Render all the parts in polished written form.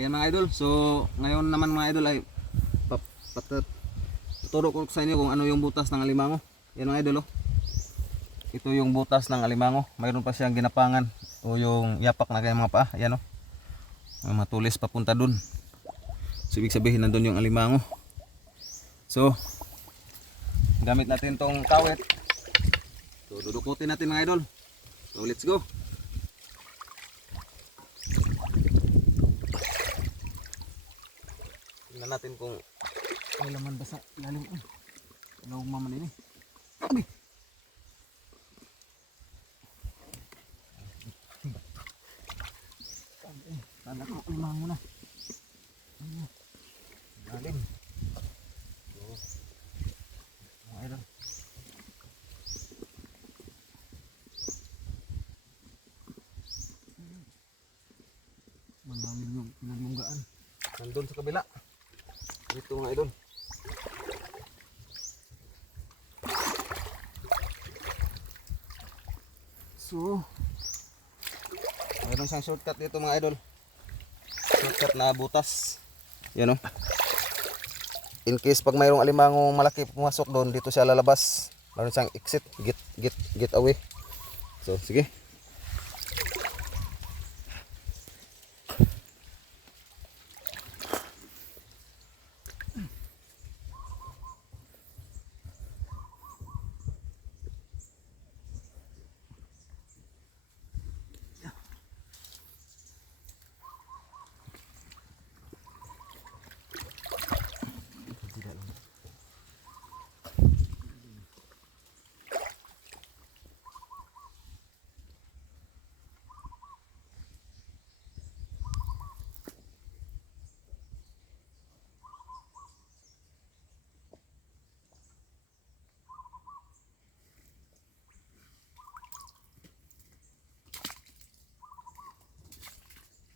Ayan mga idol, so ngayon naman mga idol ay tuturo ko sa inyo kung ano yung butas ng alimango. Yan mga idol oh. Ito yung butas ng alimango. Mayroon pa siyang ginapangan o yung yapak na kaya mga paa. Ayan oh. May matulis papunta dun. So ibig sabihin nandun yung alimango. So gamit natin tong kawit. So dudukutin natin mga idol. So let's go. Tingnan natin kung may laman ba sa ilalim. Ano maman ini? Abi. Tanda ko limang muna. Lalim. Ayan. Malalim yung pinagmunggaan. Nandun sa kabila. Dito mga idol. So mayroon siyang shortcut dito mga idol. Shortcut na butas. Yan o. In case pag mayroong alimangong malaki pumasok doon, dito siya lalabas. Mayroon siyang exit, get away. So sige.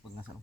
Pag nasa